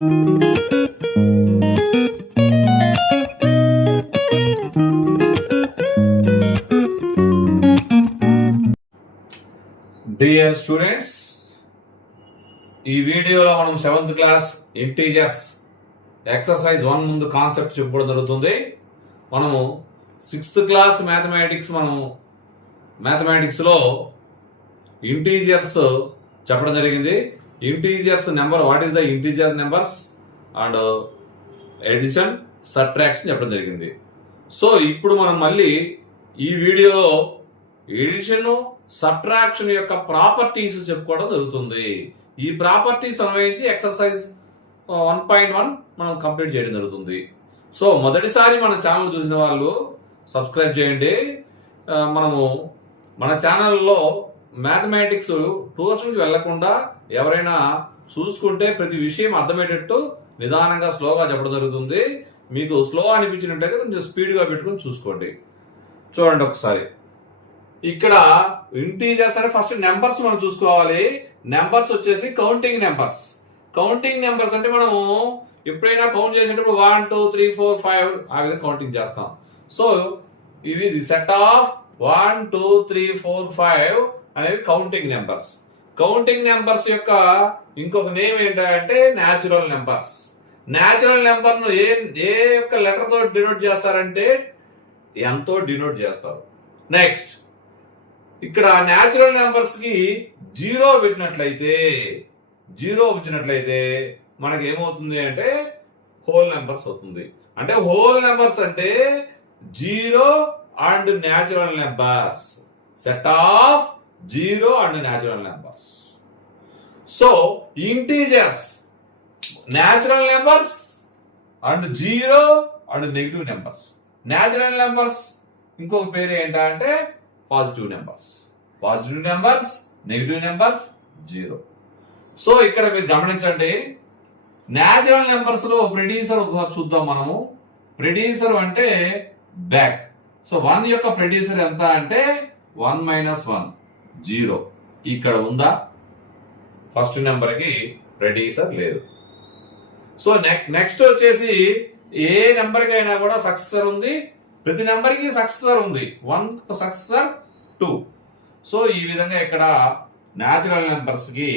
Dear students, ఈ వీడియోలో మనం 7th క్లాస్ ఇంటీజర్స్ ఎక్సర్సైజ్ 1 ముందు కాన్సెప్ట్ చెప్పుకోవడం జరుగుతుంది. మనము 6th క్లాస్ మ్యాథమెటిక్స్లో ఇంటీజర్స్ చెప్పడం జరిగింది. Integers number, what is the integer numbers and addition, subtraction చెప్పడం జరిగింది. సో ఇప్పుడు మనం మళ్ళీ ఈ వీడియోలో ఎడిషన్, సబ్ట్రాక్షన్ యొక్క ప్రాపర్టీస్ చెప్పుకోవడం జరుగుతుంది. ఈ ప్రాపర్టీస్ అన్వయించి ఎక్సర్సైజ్ 1.1 మనం కంప్లీట్ చేయడం జరుగుతుంది. సో మొదటిసారి మన ఛానల్ చూసిన వాళ్ళు సబ్స్క్రైబ్ చేయండి. మనము మన ఛానల్లో మ్యాథమెటిక్స్ ట్యూషన్కి వెళ్లకుండా ఎవరైనా చూసుకుంటే ప్రతి విషయం అర్థమయ్యేటట్టు నిదానంగా స్లోగా చెప్పడం జరుగుతుంది. మీకు స్లో అనిపించినట్టయితే కొంచెం స్పీడ్గా పెట్టుకుని చూసుకోండి. చూడండి ఒకసారి. ఇక్కడ ఇంటీజర్స్ అంటే ఫస్ట్ నెంబర్స్ మనం చూసుకోవాలి. నెంబర్స్ వచ్చేసి కౌంటింగ్ నెంబర్స్. కౌంటింగ్ నెంబర్స్ అంటే మనము ఎప్పుడైనా కౌంట్ చేసేటప్పుడు 1 2 3 4 5 ఆ విధంగా కౌంటింగ్ చేస్తాం. సో ఇవి సెట్ ఆఫ్ 1 2 3 4 5 అనేవి కౌంటింగ్ నెంబర్స్. కౌంటింగ్ నెంబర్స్ యొక్క ఇంకొక నేమ్ ఏంటంటే న్యాచురల్ నెంబర్స్. న్యాచురల్ నెంబర్ ను ఏ యొక్క లెటర్ తో డినోట్ చేస్తారంటే n తో డినోట్ చేస్తారు. నెక్స్ట్, ఇక్కడ న్యాచురల్ నెంబర్స్ కి జీరో పెట్టినట్లయితే మనకి ఏమవుతుంది అంటే హోల్ నెంబర్స్ అవుతుంది. అంటే హోల్ నెంబర్స్ అంటే zero and natural numbers, set of zero and natural numbers. So integers, natural numbers and zero and negative numbers. Natural numbers ఇంకొక పేరు ఏంటంటే positive numbers. Positive numbers, negative numbers, zero. So ఇక్కడ మీరు గమనించండి, natural numbers లో ప్రెడ్యూసర్ ఒకసారి చూద్దాం మనము. ప్రెడ్యూసర్ అంటే బ్యాక్. సో 1 యొక్క ప్రెడ్యూసర్ ఎంత అంటే 1 - 1, 0. ఇక్కడ ఉందా? ఫస్ట్ నెంబర్ కి ప్రెడ్యూసర్ లేదు. సో నెక్స్ట్ వచ్చేసి ఏ నెంబర్ కి అయినా కూడా సక్సెసర్ ఉంది. ప్రతి నెంబర్ కి సక్సెసర్ ఉంది. 1 సక్సెసర్ 2. సో ఈ విధంగా ఇక్కడ న్యాచురల్ నెంబర్స్ కి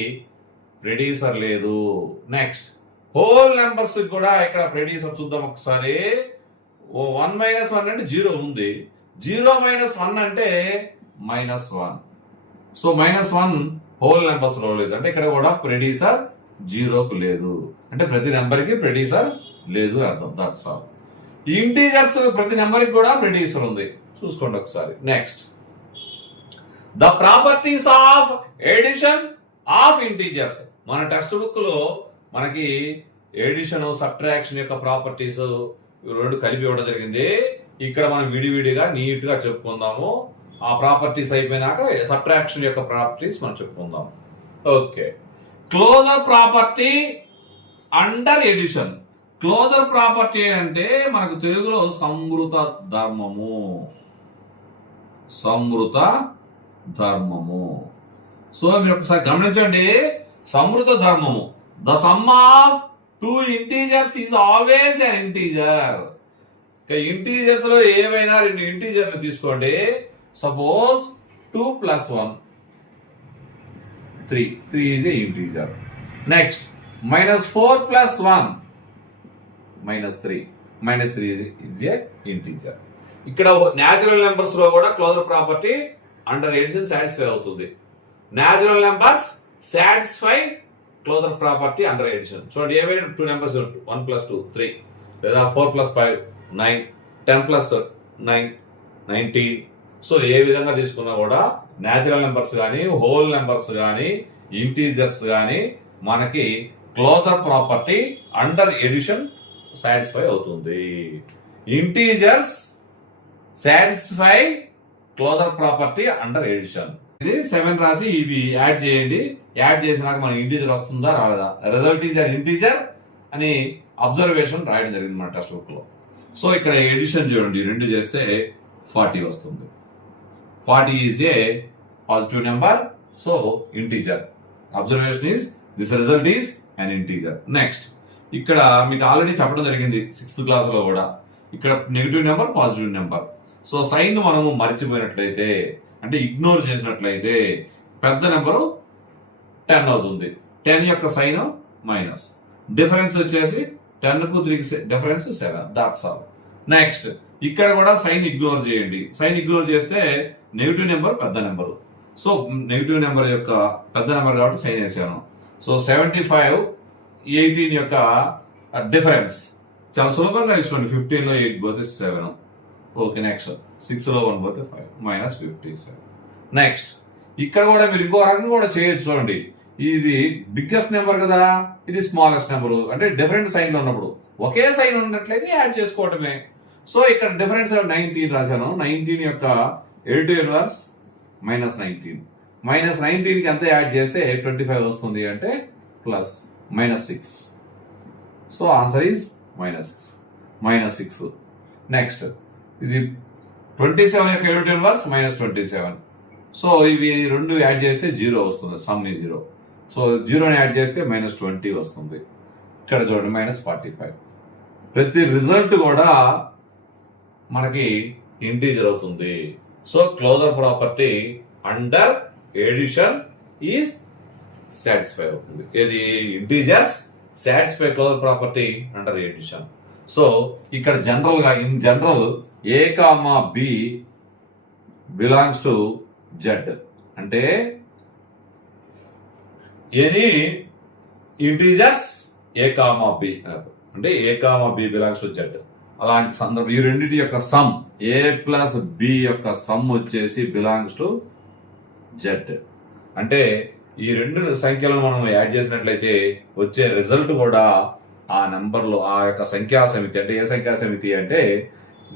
ప్రెడ్యూసర్ లేదు. నెక్స్ట్, హోల్ నెంబర్స్ కూడా ఇక్కడ ప్రెడ్యూసర్ చూద్దాం ఒకసారి. 1 - 1 అంటే 0 ఉంది. 0 - 1 అంటే -1. సో -1 హోల్ నెంబర్స్ లో లేదు. అంటే ఇక్కడ కూడా ప్రెడ్యూసర్ 0కు లేదు. అంటే ప్రతి నెంబర్ కి ప్రెడ్యూసర్ లేదు అర్థం. That's all. ఇంటీజర్స్ ప్రతి నెంబర్ కి కూడా ప్రెడ్యూసర్ ఉంది. చూసుకోండి ఒకసారి. Next, the properties of addition of integers. మన టెక్స్ట్ బుక్ లో మనకి ఎడిషన్, సబ్ట్రాక్షన్ యొక్క ప్రాపర్టీస్ రెండు కలిపి ఇవ్వడం జరిగింది. ఇక్కడ మనం విడివిడిగా నీట్ గా చెప్పుకుందాము. ఆ ప్రాపర్టీస్ అయిపోయినాక సబ్ట్రాక్షన్ యొక్క ప్రాపర్టీస్ మనం చెప్పుకుందాం. Okay. Closure property under addition. Closure property అంటే మనకు తెలుగులో సంవృత ధర్మము. సంవృత ధర్మము. సో మీరు ఒకసారి గమనించండి, సంవృత ధర్మము. The sum of 2 integers is always an integer. Integers లో ఏవైనా 2 ఇంటీజర్లు తీసుకోండి. Suppose 2 + 1 3 is a integer. Next, -4 + 1 -3 is a integer. ఇక్కడ న్యాచురల్ నెంబర్స్ లో కూడా closure property under addition satisfy అవుతుంది. Natural numbers satisfy closure property under addition. చూడండి, ఏవైనా 2 నెంబర్స్ 1 + 2 3, లేదా 4 + 5 9, 10 + 9 19. సో ఏ విధంగా తీసుకున్నా కూడా న్యాచురల్ నెంబర్స్ కానీ, హోల్ నెంబర్స్ కానీ, ఇంటీజర్స్ కానీ మనకి closure property under addition satisfy అవుతుంది. Integers satisfy closure property under addition. ఇది 7 రాసి ఇవి యాడ్ చేయండి. యాడ్ చేసినాక మన ఇంటీజర్ వస్తుందా రాలేదా, రిజల్ట్ ఈజ్ అన్ ఇంటీజర్ అని అబ్జర్వేషన్ రాయడం జరిగింది మన టెక్స్ట్ బుక్ లో. సో ఇక్కడ ఎడిషన్ చూడండి, 2 చేస్తే 40 వస్తుంది. 40 is a positive number. So integer. Observation is this result is an integer. Next, ఇక్కడ మీకు ఆల్రెడీ చెప్పడం జరిగింది 6th క్లాస్లో కూడా. ఇక్కడ negative number, positive number. So sign మనము మర్చిపోయినట్లయితే, అంటే ఇగ్నోర్ చేసినట్లయితే పెద్ద నెంబరు 10 అవుతుంది. 10 యొక్క సైన్ మైనస్. డిఫరెన్స్ వచ్చేసి 10 కు 3కి డిఫరెన్స్ 7. That's all. నెక్స్ట్ ఇక్కడ కూడా సైన్ ఇగ్నోర్ చేయండి. సైన్ ఇగ్నోర్ చేస్తే నెగిటివ్ నెంబర్ పెద్ద నెంబరు. సో నెగిటివ్ నెంబర్ యొక్క పెద్ద నెంబర్ కాబట్టి సైన్ వేసాను. సో 75, 18 యొక్క డిఫరెన్స్ చాలా సులభంగా తీసుకోండి. 15లో 8 పోతే 7. ఓకే, నెక్స్ట్ 6లో 1 పోతే 5 మైనస్ 57. నెక్స్ట్ ఇక్కడ కూడా మీరు ఇంకో రకంగా కూడా చేయొచ్చు. చూడండి, ఇది బిగ్గెస్ట్ నెంబర్ కదా, ఇది స్మాలెస్ట్ నెంబర్. అంటే డిఫరెంట్ సైన్లో ఉన్నప్పుడు ఒకే సైన్ ఉన్నట్లయితే యాడ్ చేసుకోవటమే. సో ఇక్కడ డిఫరెన్స్ 19 రాశాను. 19 యొక్క ఎడిటివ్ ఇన్వర్స్ మైనస్ 19. మైనస్ 19కి ఎంత యాడ్ చేస్తే 25 వస్తుంది అంటే plus -6. So answer is -6. Next ఇది 27 యొక్క ఎడిటివ్ ఇన్వర్స్ -27. సో ఇవి రెండు యాడ్ చేస్తే 0 వస్తుంది. సమ్ ఈ 0. సో 0ని యాడ్ చేస్తే -20 వస్తుంది. ఇక్కడ చూడండి -45. ప్రతి రిజల్ట్ కూడా మనకి ఇంటీజర్ అవుతుంది. So closure property under addition is satisfy అవుతుంది. ఇది integers satisfy closure property under addition. So ఇక్కడ జనరల్ గా in general A, B belongs to Z. అంటే ఎనీ ఇంటీజర్స్ A, B అంటే A, B belongs to Z. అలాంటి సందర్భం ఈ రెండింటి యొక్క సమ్ A ప్లస్ B యొక్క సమ్ వచ్చేసి బిలాంగ్స్ టు Z. అంటే ఈ రెండు సంఖ్యలను మనం యాడ్ చేసినట్లయితే వచ్చే రిజల్ట్ కూడా ఆ నెంబర్లో ఆ యొక్క సంఖ్యా సమితి. అంటే ఏ సంఖ్యా సమితి అంటే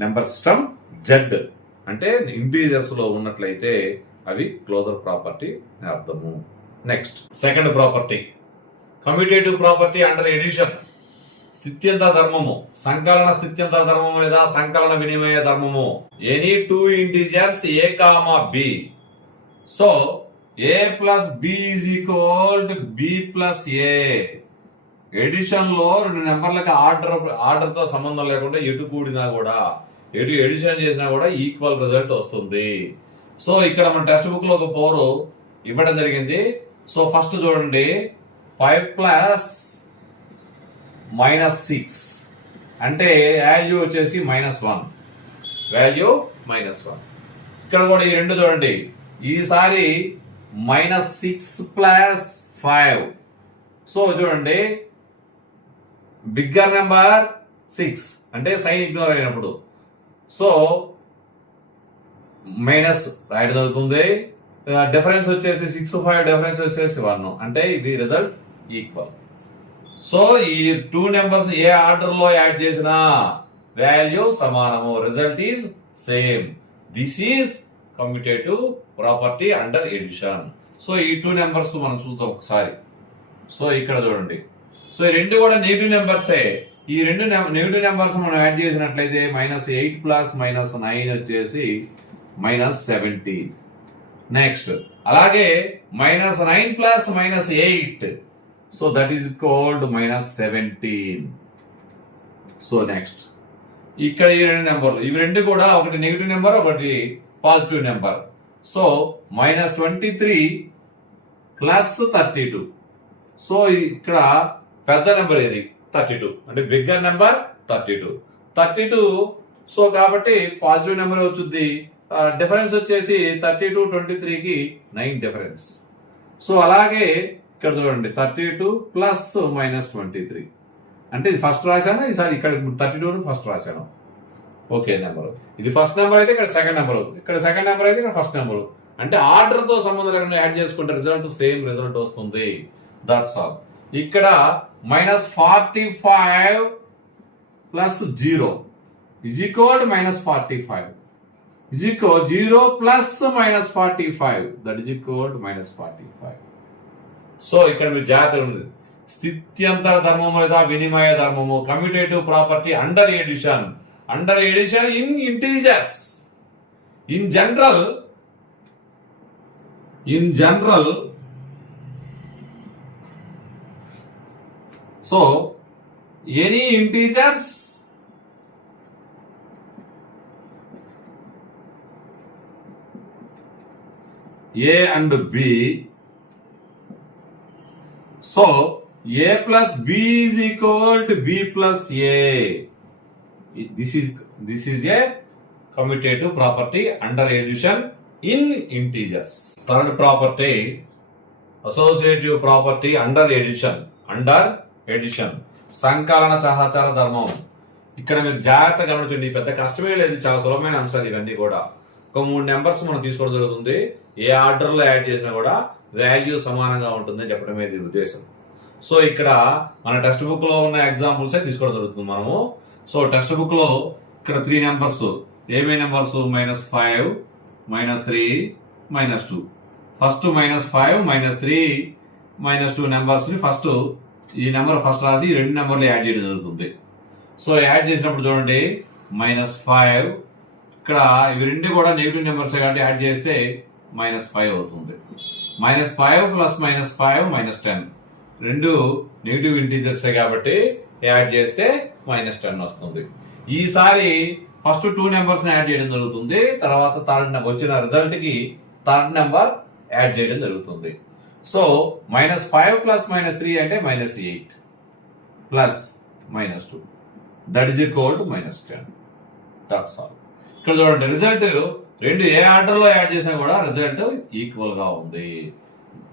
నెంబర్ సిస్టమ్ Z. అంటే ఇంటీజర్స్ లో ఉన్నట్లయితే అవి క్లోజర్ ప్రాపర్టీ అని అర్థము. Next second property commutative property under addition. స్థిత్యంత ధర్మము, సంకలన స్థిత్యంత ధర్మము లేదా సంకలన వినిమయ ధర్మము. Any 2 integers A, B. So A plus B is equal to B plus A. Addition లో రెండు నెంబర్లకి ఆర్డర్ తో సంబంధం లేకుండా ఎటు కూడినా కూడా, ఎటు ఎడిషన్ చేసినా కూడా ఈక్వల్ రిజల్ట్ వస్తుంది. సో ఇక్కడ మన టెక్స్ట్ బుక్ లో ఒక పవర్ ఇవ్వడం జరిగింది. సో ఫస్ట్ చూడండి, 5 ప్లస్ -6 అంటే వాల్యూ వచ్చేసి -1. వాల్యూ -1. ఇక్కడ కూడా ఈ రెండు చూడండి, ఈసారి -6 ప్లస్ 5. సో చూడండి, బిగ్గర్ నెంబర్ 6 అంటే సైన్ ఇగ్నోర్ అయినప్పుడు సో మైనస్ రాయడం జరుగుతుంది. డిఫరెన్స్ వచ్చేసి 6, 5 డిఫరెన్స్ వచ్చేసి 1 అంటే ఇది రిజల్ట్ ఈక్వల్. సో ఈ 2 నెంబర్స్ ఏ ఆర్డర్ లో యాడ్ చేసినా వాల్యూ సమానము, result is same. This is commutative property under addition. So ఈ 2 నెంబర్స్ మనం చూద్దాం ఒకసారి. సో ఇక్కడ చూడండి, సో ఈ రెండు కూడా నెగిటివ్ నెంబర్సే. ఈ రెండు నెగిటివ్ నెంబర్స్ మనం యాడ్ చేసినట్లయితే -8 ప్లస్ -9 వచ్చేసి -17. నెక్స్ట్ అలాగే -9 plus -8 so that is called -17. So next ఇక్కడ ఈ రెండు నెంబర్లు, ఇవి రెండు కూడా ఒకటి నెగిటివ్ నెంబర్, ఒకటి positive number. So -23 plus 32. So ఇక్కడ పెద్ద నెంబర్ ఇది 32 అంటే బిగ్గర్ నెంబర్ 32. సో కాబట్టి పాజిటివ్ నెంబర్ వచ్చుద్ది. డిఫరెన్స్ వచ్చేసి 32, 23కి 9 డిఫరెన్స్. సో అలాగే ఇక్కడ చూడండి, 32 ప్లస్ -23 అంటే ఇది ఫస్ట్ రాశాను, ఈసారి ఇక్కడ 32 ఫస్ట్ రాశాను. ఓకే నెంబర్, ఇది ఫస్ట్ నెంబర్ అయితే ఇక్కడ సెకండ్ నెంబర్ అవుతుంది, ఇక్కడ సెకండ్ నెంబర్ అయితే ఇక్కడ ఫస్ట్ నెంబర్. అంటే ఆర్డర్ తో సంబంధం లేకుండా యాడ్ చేసుకుంటే రిజల్ట్ సేమ్ రిజల్ట్ వస్తుంది. That's all. ఇక్కడ -45 plus 0 is equal to -45 is equal 0 plus -45 that is equal to -45. So ఇక్కడ మీరు జాగ్రత్తగా ఉంది, స్థిత్యంతర ధర్మము లేదా వినిమయ ధర్మము. Commutative property under addition in integers. In general so any integers A and B. So A plus B is equal to B plus A. This is a commutative property under addition in integers. Third property, associative property under addition. సంకలన సహచర ధర్మం. ఇక్కడ మీరు జాగ్రత్తగా గమనించండి, పెద్ద కష్టమే లేదు, చాలా సులభమైన అంశాలు ఇవన్నీ కూడా. ఒక 3 నెంబర్స్ మనం తీసుకోవడం జరుగుతుంది. ఏ ఆర్డర్ లో యాడ్ చేసినా కూడా వాల్యూ సమానంగా ఉంటుందని చెప్పడమే దీని ఉద్దేశం. సో ఇక్కడ మన టెక్స్ట్ బుక్ లో ఉన్న ఎగ్జాంపుల్స్ తీసుకోవడం జరుగుతుంది మనము. సో టెక్స్ట్ బుక్ లో ఇక్కడ 3 నెంబర్స్, ఏమేమి నెంబర్స్? -5, -3, -2. ఫస్ట్ -5, -3, -2 నెంబర్స్ ని ఫస్ట్ ఈ నెంబర్ ఫస్ట్ రాసి ఈ 2 నెంబర్లు యాడ్ చేయడం జరుగుతుంది. సో యాడ్ చేసినప్పుడు చూడండి, -5 ఇక్కడ ఇవి 2 కూడా నెగిటివ్ నెంబర్స్ కాబట్టి యాడ్ చేస్తే -5 అవుతుంది. -5 + -5 -10 2 నెగిటివ్ ఇంటీజర్స్ కాబట్టి యాడ్ చేస్తే -10 వస్తుంది. ఈసారి ఫస్ట్ 2 నెంబర్స్ యాడ్ చేయడం జరుగుతుంది, తర్వాత థర్డ్ నెంబర్ వచ్చిన రిజల్ట్ కి థర్డ్ నెంబర్ యాడ్ చేయడం జరుగుతుంది. సో -5 + -3 అంటే -8 plus -2 that is equal to -10. That's all. ఇక్కడ చూడండి, రిజల్ట్ 2 ఏ ఆర్డర్ లో యాడ్ చేసినా కూడా రిజల్ట్ ఈక్వల్ గా ఉంది.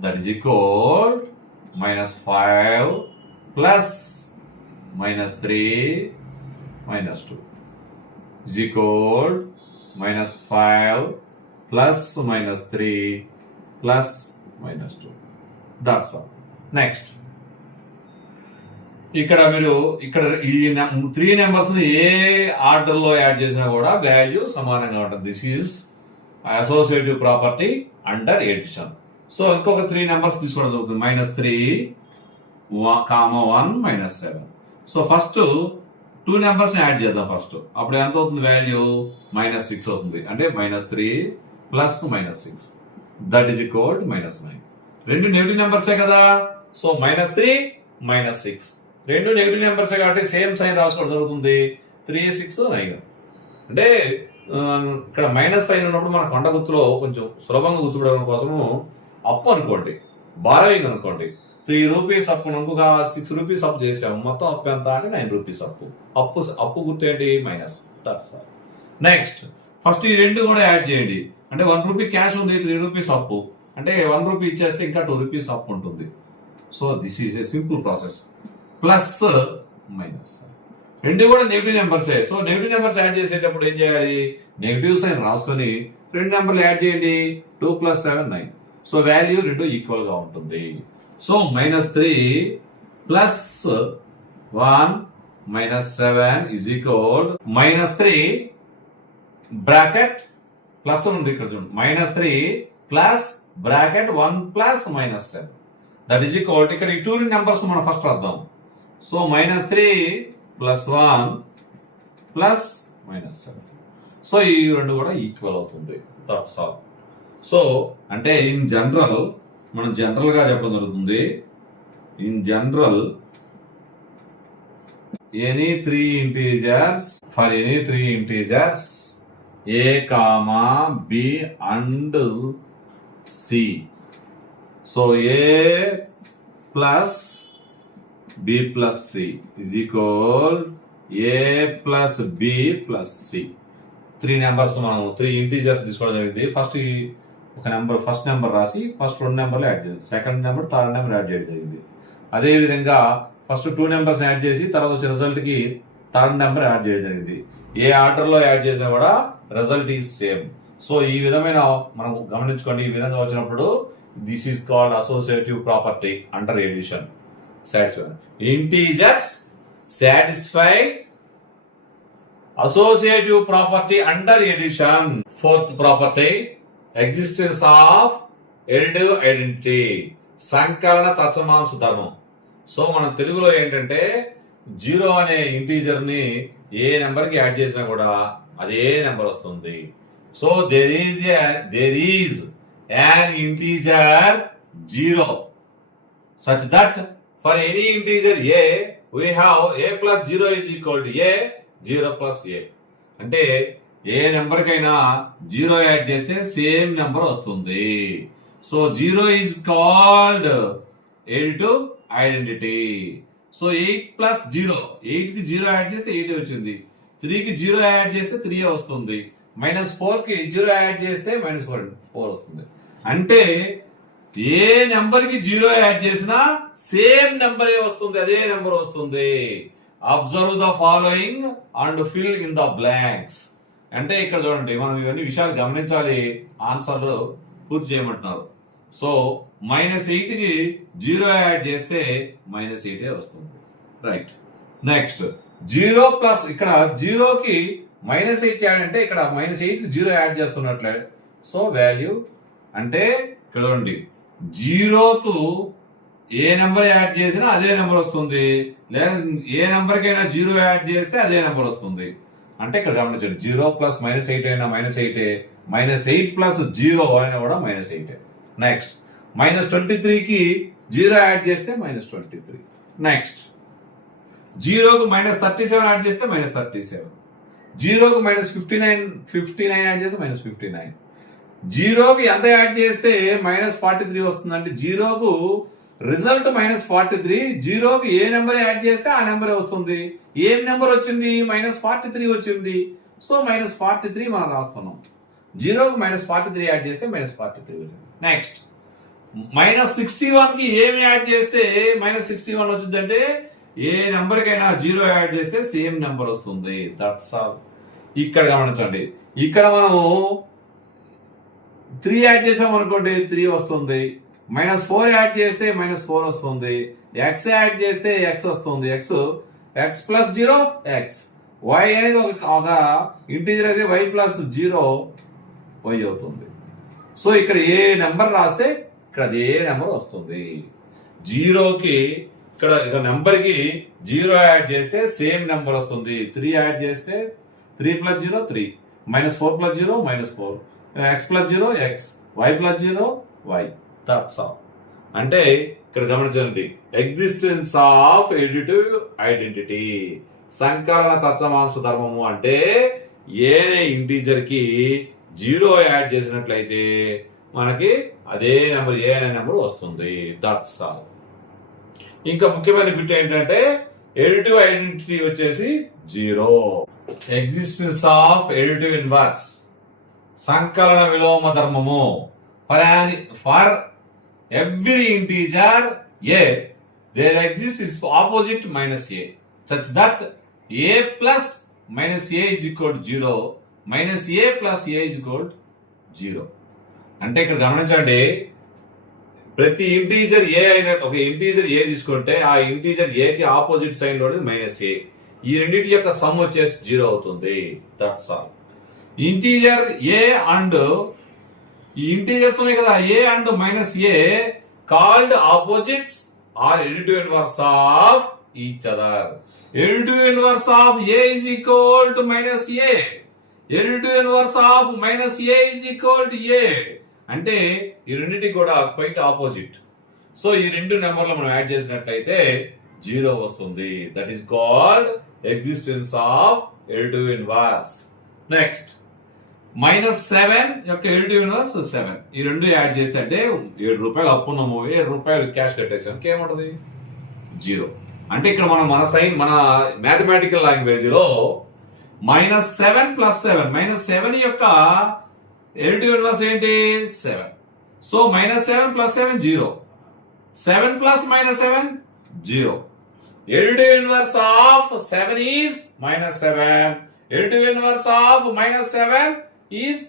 That is equal -5 plus -3 -2 is equal -5 plus -3 plus -2. That's all. Next. ఇక్కడ మీరు ఇక్కడ ఈ 3 నెంబర్స్ ని ఏ ఆర్డర్ లో యాడ్ చేసినా కూడా వాల్యూ సమానంగా ఉంటుంది. This is associative property under addition. So ఇంకొక 3 నెంబర్స్ తీసుకోవడం జరుగుతుంది. -3, -1, -7. సో ఫస్ట్ 2 నెంబర్స్ ని యాడ్ చేద్దాం ఫస్ట్. అప్పుడు ఎంత అవుతుంది వాల్యూ? -6 అవుతుంది. అంటే -3 plus -6 that is equal to -9. 2 negative నెంబర్సే కదా. సో -3 -6 2 నెగిటివ్ నెంబర్సే కాబట్టి సేమ్ సైన్ రాసుకోవడం జరుగుతుంది. 3 6 9. అంటే ఇక్కడ మైనస్ సైన్ ఉన్నప్పుడు మన కొండ గుర్తులో కొంచెం సులభంగా గుర్తుపడడం కోసము అప్పు అనుకోండి, బారోయింగ్ అనుకోండి. 3 రూపీస్ అప్పు ఇంకొక 6 రూపీస్ అప్పు చేసాము, మొత్తం అప్పు ఎంత అంటే 9 రూపీస్ అప్పు. అప్పు గుర్తు ఏంటి? మైనస్. నెక్స్ట్ ఫస్ట్ ఈ 2 కూడా యాడ్ చేయండి. అంటే 1 రూపీ క్యాష్ ఉంది, 3 రూపీస్ అప్పు. అంటే 1 రూపీ ఇచ్చేస్తే ఇంకా 2 రూపీస్ అప్పు ఉంటుంది. So this is a simple process. Plus minus 2 కూడా నెగిటివ్ నెంబర్సే. సో నెగిటివ్ నెంబర్స్ యాడ్ చేసేటప్పుడు ఏం చేయాలి? నెగిటివ్ సైన్ రాసుకొని 2 నెంబర్లు యాడ్ చేయండి. 2 + 7 9. సో వాల్యూ 2 ఈక్వల్ గా ఉంటుంది. So -3 plus 1 -7 is equal -3 bracket plus ఉంది ఇక్కడ చూడండి. -3 plus bracket 1 plus -7 that is equal. ఇక్కడ ఈ 2 నెంబర్స్ మనం ఫస్ట్ రాద్దాం. So -3 plus 1 plus -7. సో ఈ 2 కూడా ఈక్వల్ అవుతుంది. That's all. సో అంటే ఇన్ జనరల్ మనం జనరల్ గా చెప్పడం జరుగుతుంది. In general any 3 integers for any 3 integers A, B and C. So A plus B plus C is equal A plus B plus C. 3 numbers మనం 3 integers తీసుకోవడం జరిగింది. First ఒక number first number రాసి first 2 నెంబర్లు add చేయండి. Second number third number add చేయడం జరిగింది. అదే విధంగా ఫస్ట్ 2 నెంబర్స్ యాడ్ చేసి తర్వాత వచ్చే రిజల్ట్ కి థర్డ్ నెంబర్ యాడ్ చేయడం జరిగింది. ఏ ఆర్డర్ లో యాడ్ చేసినా కూడా రిజల్ట్ ఈజ్ సేమ్. సో ఈ విధమైన మనం గమనించుకోండి. ఈ విధంగా వచ్చినప్పుడు this is called associative property under addition. Integers satisfy associative property under addition. Fourth property existence of additive identity, సంకలన తత్సమాంస ధర్మం. సో మన తెలుగులో ఏంటంటే 0 అనే ఇంటీజర్ ని ఏ నెంబర్ కి యాడ్ చేసినా కూడా అదే నెంబర్ వస్తుంది. So there is an integer 0 such that for any integer a we have a plus 0 is equal to a, 0 plus a. అంటే ఏ నెంబర్ కైనా 0 యాడ్ చేస్తే సేమ్ నెంబర్ వస్తుంది. So 0 is called additive identity. So 8 plus 0, 8 కి 0 add చేస్తే 8 వచ్చింది. 3 కి 0 add చేస్తే 3 వస్తుంది. -4 కి 0 యాడ్ చేస్తే -4 వస్తుంది. అంటే ఏ నెంబర్ కి 0 యాడ్ చేసినా సేమ్ నెంబర్ వస్తుంది, అదే నెంబర్ వస్తుంది. Observe the following and fill in the blanks. అంటే ఇక్కడ చూడండి, మనం ఇవన్నీ విషయాలు గమనించాలి, ఆన్సర్ పూర్తి చేయమంటున్నారు. సో -8 కి 0 యాడ్ చేస్తే -8 వస్తుంది. రైట్. నెక్స్ట్ 0 ప్లస్, ఇక్కడ 0 కి -8 యాడ్ అంటే ఇక్కడ -8 కి 0 యాడ్ చేస్తున్నట్లే. సో వాల్యూ అంటే ఇక్కడ చూడండి, 0కు ఏ నెంబర్ యాడ్ చేసినా అదే నెంబర్ వస్తుంది, లేదా ఏ నెంబర్ కైనా 0 యాడ్ చేస్తే అదే నెంబర్ వస్తుంది. అంటే ఇక్కడ గమనించండి, 0 ప్లస్ -8 అయినా -8, -8 ప్లస్ 0 అయినా కూడా -8. నెక్స్ట్ -23 కి 0 యాడ్ చేస్తే -23. నెక్స్ట్ 0కు -37 యాడ్ చేస్తే -37. 0కు -59 యాడ్ చేస్తే -59. 0కి ఎంత యాడ్ చేస్తే -43 వస్తుందంటే 0కు రిజల్ట్ -43. 0కి ఏ నెంబర్ యాడ్ చేస్తే ఆ నెంబరే వస్తుంది. ఏం నెంబర్ వచ్చింది? -43 వచ్చింది. సో -43 మనం రాస్తున్నాం. 0కు -43 యాడ్ చేస్తే -43 వచ్చింది. నెక్స్ట్ -61 కి ఏమి యాడ్ చేస్తే -61 వచ్చింది అంటే ఏ నెంబర్ కైనా 0 యాడ్ చేస్తే సేమ్ నెంబర్ వస్తుంది. That's all. ఇక్కడ గమనించండి, ఇక్కడ మనము 3 యాడ్ చేసాం అనుకోండి 3 వస్తుంది. -4 యాడ్ చేస్తే -4 వస్తుంది. x యాడ్ చేస్తే x వస్తుంది. x plus 0 x. y అనేది ఒక ఇంటీజర్ అయితే y ప్లస్ 0 y అవుతుంది. సో ఇక్కడ ఏ నెంబర్ రాస్తే ఇక్కడ అదే నెంబర్ వస్తుంది. 0కి ఇక్కడ నెంబర్ కి 0 యాడ్ చేస్తే సేమ్ నెంబర్ వస్తుంది. 3 యాడ్ చేస్తే 3 plus 0 3, -4 plus 0 -4, x plus 0 x, y plus 0 y. That's all. అంటే ఇక్కడ గమనించండి, ఎగ్జిస్టెన్స్ ఆఫ్ ఎడిటివ్ ఐడెంటిటీ, సంకలన తత్సమాంస ధర్మము. అంటే ఏ ఇంటీజర్ కి 0 యాడ్ చేసినట్లయితే మనకి అదే నెంబర్, ఏ అనే నెంబర్ వస్తుంది. That's all. ఇంకా ముఖ్యమైన బిట్ ఏంటంటే ఎడిటివ్ ఐడెంటిటీ వచ్చేసి 0. ఎగ్జిస్టెన్స్ ఆఫ్ ఎడిటివ్ ఇన్వర్స్, సంకలన విలోమ ధర్మము. For every integer a there exists its opposite -a such that a plus -a is equal to 0, -a plus a is equal to 0. అంటే ఇక్కడ గమనించండి, ప్రతి ఇంటీజర్ ఏ అయిన ఒక ఇంటీజర్ ఏ తీసుకుంటే ఆ ఇంటీజర్ ఏ కి ఆపోజిట్ సైన్ లో -a, ఈ రెండింటి యొక్క సమ్ వచ్చేసి 0 అవుతుంది. That's all. Integer a and ఈ ఇంటీజర్స్ ఉన్నాయి కదా, a and -a called opposites or additive inverse of each other. Additive inverse of a is equal to -a, additive inverse of -a is equal to a. అంటే ఈ రెండింటి కూడా quite opposite. So ఈ రెండు నెంబర్లు మనం యాడ్ చేసినట్లయితే 0 వస్తుంది. That is called existence of additive inverse. Next -7 యొక్క ఎడిటివ్ ఇన్వర్స్ 7. ఈ రెండు యాడ్ చేస్తే అంటే 7 రూపాయలు అప్పున్నాము, 7 రూపాయలు క్యాష్ కట్టేసాం, ఇంకేముంటది 0. అంటే ఇక్కడ మనం మన మ్యాథమెటికల్ లాంగ్వేజ్ లో -7 ప్లస్ 7, -7 యొక్క ఎడిటివ్ ఇన్వర్స్ ఏంటి 7. So -7 plus 7 0, 7 plus -7 0. Additive inverse of 7 is -7, additive inverse of -7 is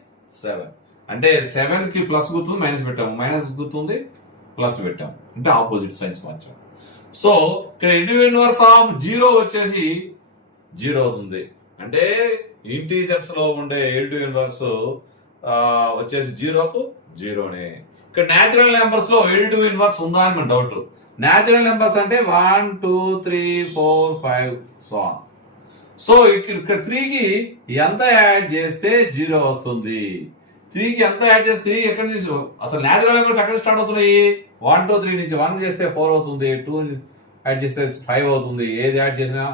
7. అంటే 7 కి ప్లస్ గుర్తుంది, మైనస్ పెట్టాము, మైనస్ గుర్తుంది, ప్లస్ పెట్టాము, అంటే ఆపోజిట్ సైన్స్ మార్చాము. సో ఇక్కడ ఎడిటివ్ ఇన్వర్స్ ఆఫ్ 0 వచ్చేసి 0 అవుతుంది. అంటే ఇంటీజర్స్ లో ఉండే ఎడిటివ్ ఇన్వర్స్ వచ్చేసి 0కు 0నే. ఇక్కడ న్యాచురల్ నెంబర్స్ లో ఎడిటివ్ ఇన్వర్స్ ఉందా అని మన డౌట్. న్యాచురల్ నెంబర్స్ అంటే 1 2 3 4 5 సో ఆన్. సో ఇక్కడ 3 కి ఎంత యాడ్ చేస్తే 0 వస్తుంది. 3 కి ఎంత యాడ్ చేస్తే 3 ఎక్కడ నుంచి అసలు న్యాచురల్ నెంబర్స్ ఎక్కడ స్టార్ట్ అవుతున్నాయి? 1 2 3 నుంచి 1 చేస్తే 4 అవుతుంది, 2 యాడ్ చేస్తే 5 అవుతుంది. ఏది యాడ్ చేసినా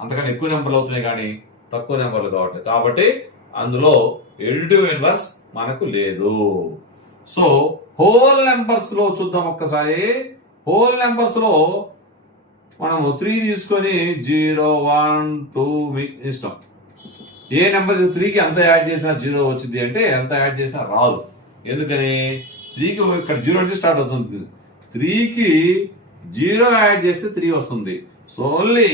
అంతకన్నా ఎక్కువ నెంబర్లు అవుతున్నాయి కానీ తక్కువ నెంబర్లు కాబట్టి అందులో ఎడిటివ్ ఇన్వర్స్ మనకు లేదు. సో హోల్ నెంబర్స్ లో చూద్దాం ఒక్కసారి. హోల్ నెంబర్స్ లో మనము 3 తీసుకొని 0, 1, 2 మీ ఇష్టం. ఏ నెంబర్ 3కి ఎంత యాడ్ చేసినా 0 వచ్చింది అంటే ఎంత యాడ్ చేసినా రాదు. ఎందుకని 3కి ఇక్కడ 0 నుంచి స్టార్ట్ అవుతుంది. 3కి 0 యాడ్ చేస్తే 3 వస్తుంది. So only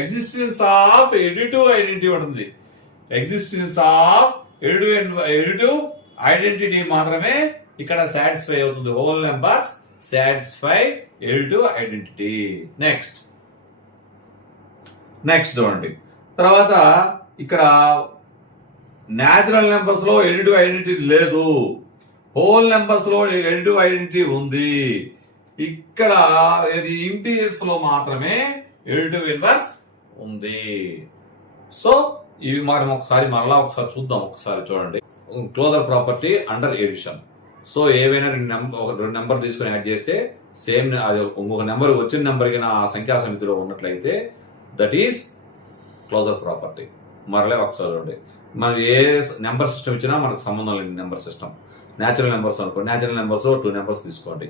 existence of additive identity ఉంటుంది. ఎగ్జిస్టెన్స్ ఆఫ్ ఎడిటివ్ ఐడెంటిటీ మాత్రమే ఇక్కడ సాటిస్ఫై అవుతుంది. Whole numbers satisfy additive identity. Next చూడండి. తర్వాత ఇక్కడ న్యాచురల్ నెంబర్స్ లో ఎడిటివ్ ఐడెంటిటీ లేదు, హోల్ నెంబర్స్ లో ఎడిటివ్ ఐడెంటిటీ ఉంది. ఇక్కడ ఇది ఇంటీజర్స్ లో మాత్రమే ఎడిటివ్ ఇన్వర్స్ ఉంది. సో ఇవి మనం మరలా ఒకసారి చూద్దాం. ఒకసారి చూడండి. Closure property under addition. So ఏవైనా రెండు నెంబర్ తీసుకుని యాడ్ చేస్తే సేమ్ అది ఇంకొక నెంబర్ వచ్చిన నెంబర్కి నా సంఖ్యా సమితిలో ఉన్నట్లయితే దట్ ఈస్ క్లోజర్ ప్రాపర్టీ. మరలే ఒకసారి చూడండి. మనం ఏ నెంబర్ సిస్టమ్ ఇచ్చినా మనకు సంబంధం లేని నెంబర్ సిస్టమ్. న్యాచురల్ నెంబర్స్ అనుకో, న్యాచురల్ నెంబర్స్ 2 నెంబర్స్ తీసుకోండి.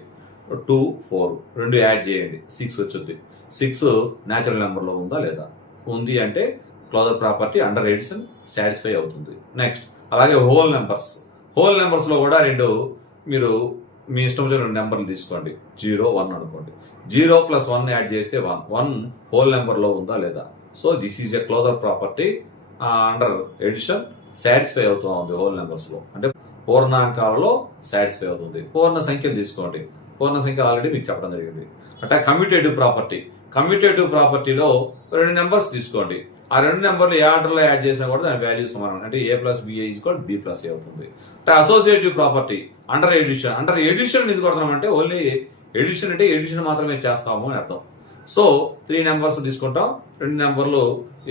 2, 4 రెండు యాడ్ చేయండి, 6 వచ్చింది. 6 న్యాచురల్ నెంబర్లో ఉందా లేదా? ఉంది అంటే closure property under addition satisfy అవుతుంది. నెక్స్ట్ అలాగే హోల్ నెంబర్స్ లో కూడా మీరు మీ ఇష్టం వచ్చిన 2 నెంబర్లు తీసుకోండి. 0, 1 అనుకోండి. 0 + 1 యాడ్ చేస్తే 1 హోల్ నెంబర్ లో ఉందా లేదా? So this is a closure property under addition satisfy అవుతూ ఉంది హోల్ నెంబర్స్ లో. అంటే పూర్ణాంకాలలో సాటిస్ఫై అవుతుంది. పూర్ణ సంఖ్య తీసుకోండి. పూర్ణ సంఖ్య ఆల్రెడీ మీకు చెప్పడం జరిగింది. అంటే కమ్యూటేటివ్ ప్రాపర్టీలో 2 నెంబర్స్ తీసుకోండి. ఆ 2 నెంబర్లు ఏ ఆర్డర్లో యాడ్ చేసినా కూడా దాని వాల్యూ సమానం. అంటే A + B = B + A అవుతుంది. అంటే అసోసియేటివ్ ప్రాపర్టీ అండర్ ఎడిషన్ ఎందుకు కొడుతున్నామంటే ఓన్లీ ఎడిషన్ అంటే ఎడిషన్ మాత్రమే చేస్తాము అని అర్థం. సో 3 నెంబర్స్ తీసుకుంటాం. 2 నెంబర్లు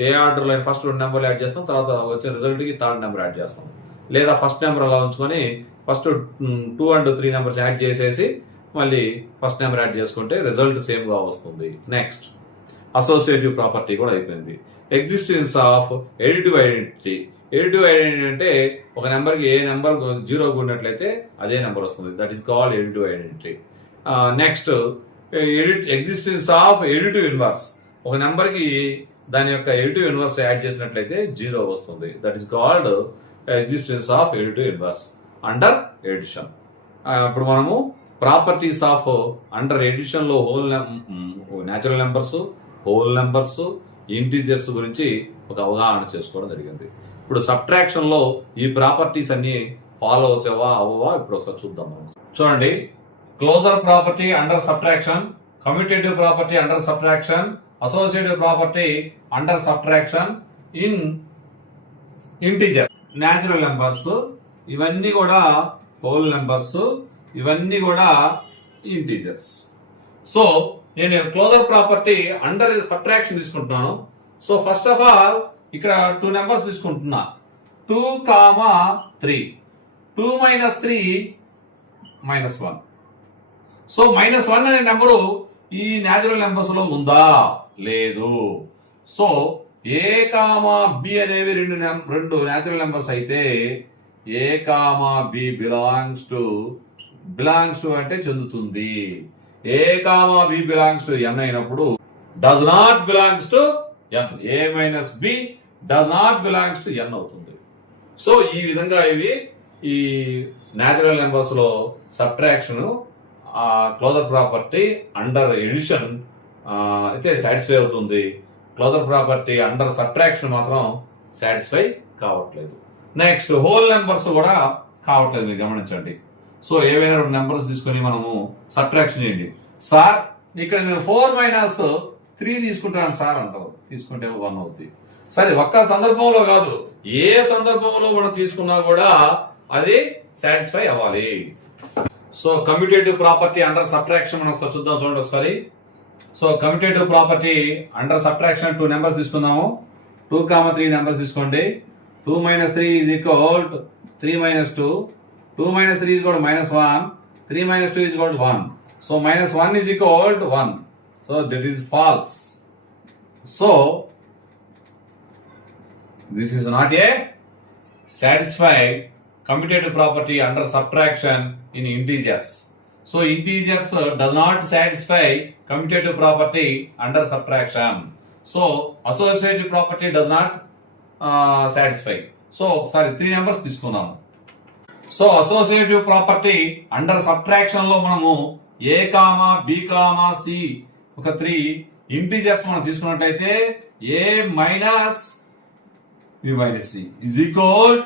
ఏ ఆర్డర్లో ఫస్ట్ 2 నెంబర్లు యాడ్ చేస్తాం, తర్వాత వచ్చే రిజల్ట్కి 3rd నెంబర్ యాడ్ చేస్తాం. లేదా ఫస్ట్ నెంబర్ అలా ఉంచుకొని ఫస్ట్ 2 and 3 నెంబర్స్ యాడ్ చేసేసి మళ్ళీ ఫస్ట్ నెంబర్ యాడ్ చేసుకుంటే రిజల్ట్ సేమ్ గా వస్తుంది. నెక్స్ట్ అసోసియేటివ్ ప్రాపర్టీ కూడా అయిపోయింది. ఎగ్జిస్టెన్స్ ఆఫ్ ఎడిటివ్ ఐడెంటిటీ అంటే ఒక నెంబర్కి ఏ నెంబర్ 0 ఉన్నట్లయితే అదే నెంబర్ వస్తుంది. That is called additive identity. Next existence of additive inverse. ఒక నెంబర్కి దాని యొక్క ఎడిటివ్ ఇన్వర్స్ యాడ్ చేసినట్లయితే 0 వస్తుంది. That is called existence of additive inverse under addition. ఇప్పుడు మనము ప్రాపర్టీస్ ఆఫ్ అండర్ ఎడిషన్ లో natural numbers, whole numbers, integers గురించి ఒక అవగాహన చేసుకోవడం జరిగింది. ఇప్పుడు సబ్ట్రాక్షన్ లో ఈ ప్రాపర్టీస్ అన్ని ఫాలో అవుతావా అవ్వవా ఇప్పుడు ఒకసారి చూద్దాం. చూడండి, closure property under subtraction, commutative property under subtraction, associative property under subtraction in integer. Natural numbers ఇవన్నీ కూడా హోల్ నెంబర్స్, ఇవన్నీ కూడా ఇంటీజర్స్. సో నేను క్లోజర్ ప్రాపర్టీ అండర్ సబ్ట్రాక్షన్ తీసుకుంటున్నాను. సో ఫస్ట్ ఆఫ్ ఆల్ ఇక్కడ 2 నెంబర్స్ తీసుకుంటున్నా. 2, 3. 2 - 3 -1. సో -1 అనే నెంబరు ఈ న్యాచురల్ నెంబర్స్ లో ఉందా? లేదు. సో A, B అనేవి రెండు న్యాచురల్ నెంబర్స్ అయితే A, B బిలాంగ్స్ టు అంటే చెందుతుంది. A, B belongs to n అయినప్పుడు does not belongs to n. A - B does not belongs to n అవుతుంది. సో ఈ విధంగా ఇవి ఈ న్యాచురల్ నెంబర్స్ లో subtraction closure property under addition అయితే సాటిస్ఫై అవుతుంది. క్లోజర్ ప్రాపర్టీ అండర్ సబ్ట్రాక్షన్ మాత్రం సాటిస్ఫై కావట్లేదు. నెక్స్ట్ హోల్ నెంబర్స్ కూడా కావట్లేదు, మీరు గమనించండి. సో ఏవైనా 2 నెంబర్స్ తీసుకొని మనము సబ్ట్రాక్షన్ చేయండి. సార్ ఇక్కడ నేను 4 - 3 తీసుకుంటాను సార్ అంటారు. తీసుకుంటే 1 అవుతుంది. సరే, ఒక్క సందర్భంలో కాదు, ఏ సందర్భంలో మనం తీసుకున్నా కూడా అది సాటిస్ఫై అవ్వాలి. So commutative property under subtraction మనం ఒకసారి చూద్దాం. చూడండి ఒకసారి. So commutative property under subtraction 2 numbers తీసుకుందాము. 2, 3 నెంబర్స్ తీసుకోండి. 2 - 3 = 3 - 2. 2 - 3 = -1. 3 - 2 = 1. So -1 = 1. So that is false. So this is not a satisfied commutative property under subtraction in integers. So integers does not satisfy commutative property under subtraction. So associative property does not satisfy. So sorry, 3 numbers తీసుకున్నాము. So associative property under subtraction లో మనము A comma B comma C ఒక 3 integers మనం తీసుకున్నట్టయితే A minus B minus C is equal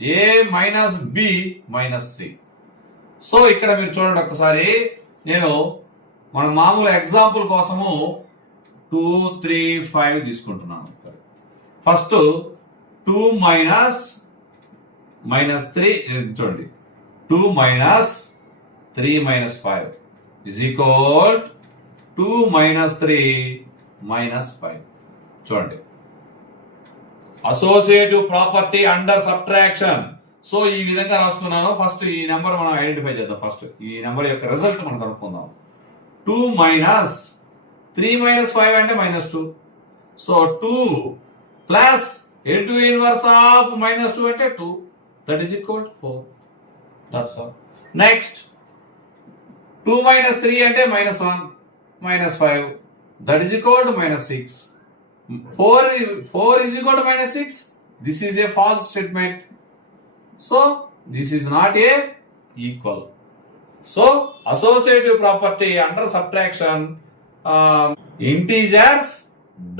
A minus B minus C. So ఇక్కడ మీరు చూడండి ఒక్కసారి, నేను మన మామూలు ఎగ్జాంపుల్ కోసము 2, 3, 5 తీసుకుంటున్నాను. ఫస్ట్ 2 మైనస్ 3 చూడండి, 2 minus 3 minus 5 is equal 2 minus 3 minus 5. చూడండి, associative property under subtraction. So ఈ విధంగా రాసుకున్నాను. ఫస్ట్ ఈ నెంబర్ మనం ఐడెంటిఫై చేద్దాం. ఫస్ట్ ఈ నెంబర్ యొక్క రిజల్ట్ మనం కనుక్కుందాం. 2 మైనస్ 3 మైనస్ 5 అంటే -2. So 2 plus into inverse of -2 అంటే 2, that is equal to 4. That's all. Next 2 minus 3 అంటే -1 -5, that is equal to -6. 4 is equal to -6. This is a false statement. So this is not a equal. So associative property under subtraction, integers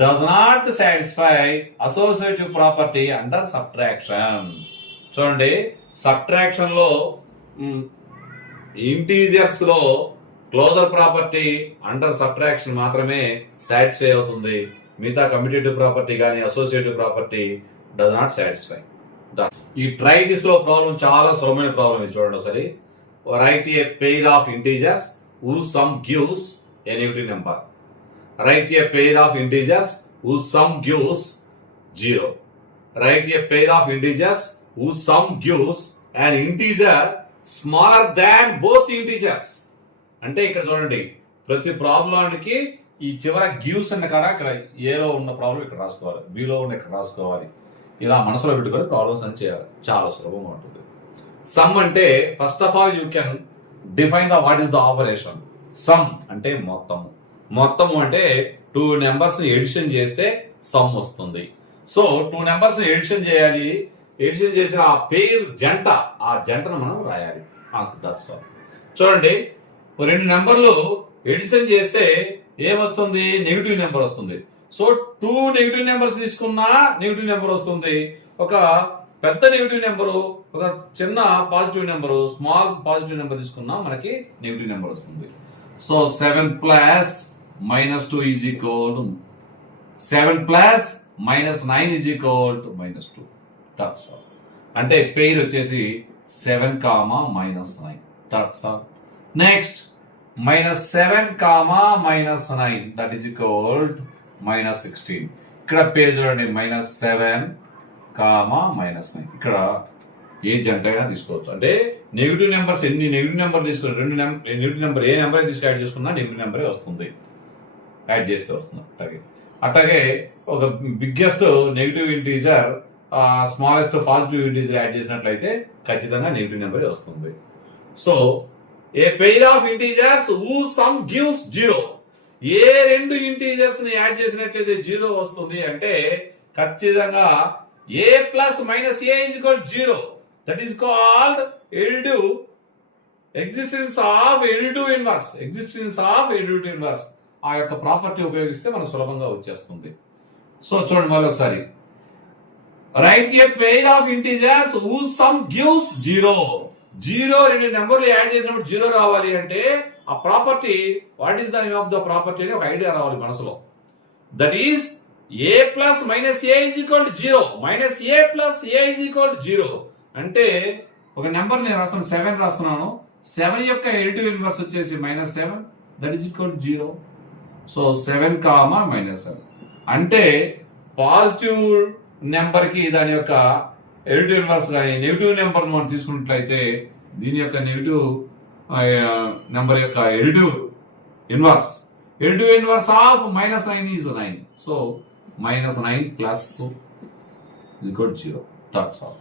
does not satisfy associative property under subtraction. చూడండి, subtraction లో integers లో closure property under subtraction మాత్రమే satisfy అవుతుంది. మిగతా commutative property కానీ associative property does not satisfy. ఈ try this లో problem చాలా సులభమైన ప్రాబ్లం. ఇది చూడండి ఒకసారి. Right a pair of integers whose sum gives a negative number. Write a pair of integers whose sum gives 0. Write a pair of integers whose sum gives an integer smaller than both integers. అంటే ఇక్కడ చూడండి, ప్రతి ప్రాబ్లానికి ఈ చివర gives అన్న కాడ ఇక్కడ ఏలో ఉన్న ప్రాబ్లం ఇక్కడ రాసుకోవాలి, బిలో ఉన్న ఇక్కడ రాసుకోవాలి. ఇలా మనసులో పెట్టుకొని ప్రాబ్లమ్స్ అని చేయాలి. చాలా సులభంగా ఉంటుంది. సమ్ అంటే first of all you can define the what is the operation. Some అంటే మొత్తము. మొత్తము అంటే 2 నెంబర్స్ ఎడిషన్ చేస్తే సమ్ వస్తుంది. సో 2 నెంబర్స్ ఎడిషన్ చేయాలి. ఎడిషన్ చేసిన ఆ పేరు జంట, ఆ జంటను మనం రాయాలి. చూడండి, 2 నెంబర్లు ఎడిషన్ చేస్తే ఏమొస్తుంది? నెగిటివ్ నెంబర్ వస్తుంది. సో 2 నెగిటివ్ నెంబర్స్ తీసుకున్నా నెగిటివ్ నెంబర్ వస్తుంది. ఒక పెద్ద నెగిటివ్ నెంబరు, ఒక చిన్న positive number, small positive number తీసుకున్నా మనకి నెగిటివ్ నెంబర్ వస్తుంది. So 7 plus -2 is equal to 7 plus -9 is equal to -2. That's all. అంటే పేరు వచ్చేసి 7, -9. That's all. Next -7, -9 that is equal to -16. ఇక్కడ పేరు చూడండి, -7, -9. ఇక్కడ ఏ జంట అయినా తీసుకోవచ్చు. అంటే నెగిటివ్ నెంబర్స్ ఎన్ని నెగిటివ్ నెంబర్ తీసుకుని 2 నెగిటివ్ నెంబర్ ఏ నెంబర్ తీసుకుని యాడ్ చేసుకున్నా నెగిటివ్ నెంబరే వస్తుంది. యాడ్ చేస్తే వస్తుంది. అట్లాగే ఒక biggest negative integer smallest positive integer add చేసినట్లయితే ఖచ్చితంగా నెగిటివ్ నెంబర్ వస్తుంది. So a pair of integers whose sum gives 0. A 2 integers ని యాడ్ చేసినట్లయితే 0 వస్తుంది అంటే ఖచ్చితంగా a plus minus a is equal to 0. That is called additive, existence of additive inverse. Existence of additive inverse. ఆ యొక్క property ఉపయోగిస్తే మనం సులభంగా వచ్చేస్తుంది. సో చూడండి మళ్ళీ ఒకసారి. Right a pair of integers whose sum gives 0. 2 నెంబర్లు యాడ్ చేసినప్పుడు 0 రావాలి అంటే ఆ property, what is the name of the property అని ఒక ఐడియా రావాలి మనసులో. That is a plus minus a is equal to 0. Minus a plus a is equal to 0. అంటే ఒక నెంబర్ నేను రాస్తున్నాను, 7 రాస్తున్నాను. 7 యొక్క ఎడిటివ్ ఇన్వర్స్ వచ్చేసి -7, that is equal to 0. So 7, -7 అంటే పాజిటివ్ నెంబర్ కి దాని యొక్క ఎడిటివ్ ఇన్వర్స్, నెగిటివ్ నెంబర్ మనం తీసుకున్నట్లయితే దీని యొక్క నెగిటివ్ నెంబర్ యొక్క additive inverse into inverse of minus 9 is 9. So minus 9 plus is equal to 0. That's all.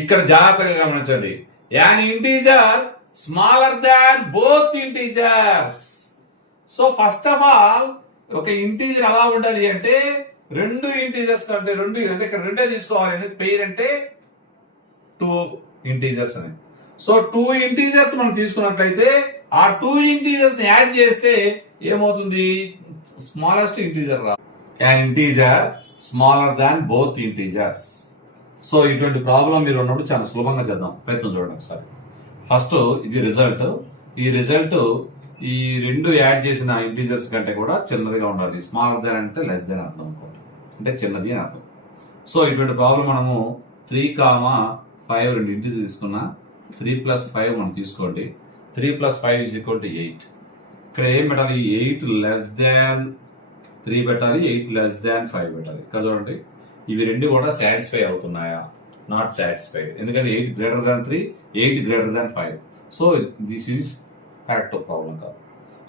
ఇక్కడ జాగ్రత్తగా గమనించండి. an integer smaller than both integers. So first of all ఒక integer ఎలా ఉండాలి అంటే రెండు ఇంటీజర్స్ కంటే అంటే ఇక్కడ రెండే తీసుకోవాలి అనేది పెయిర్ అంటే 2 ఇంటీజర్స్ అని. సో 2 ఇంటీజర్స్ మనం తీసుకున్నట్లయితే ఆ 2 ఇంటీజర్స్ యాడ్ చేస్తే ఏమవుతుంది, స్మాలెస్ట్ ఇంటీజర్ రా. an integer smaller than both integers. So ఇటువంటి ప్రాబ్లం మీరు ఉన్నప్పుడు చాలా సులభంగా చేద్దాం. ప్రయత్నం చూడండి ఒకసారి. ఫస్ట్ ఇది రిజల్ట్. ఈ రిజల్ట్ ఈ రెండు యాడ్ చేసిన ఇంటీజర్స్ కంటే కూడా చిన్నదిగా ఉండాలి. స్మాలర్ దాన్ అంటే లెస్ దాన్ అర్థం అనుకోండి, అంటే చిన్నది అని అర్థం. సో ఇటువంటి ప్రాబ్లం మనము 3,5 రెండు ఇంటీజర్స్ తీసుకున్నా 3 + 5 మనం తీసుకోండి. 3 + 5 = 8. ఇక్కడ ఏం పెట్టాలి, 8 less than 3 పెట్టాలి, 8 less than 5 పెట్టాలి. ఇక్కడ చూడండి ఇవి రెండు కూడా సాటిస్ఫై అవుతున్నాయా, నాట్ సాటిస్ఫైడ్. ఎందుకంటే 8 greater than 3, 8 greater than 5. So this is correct problem కాదు.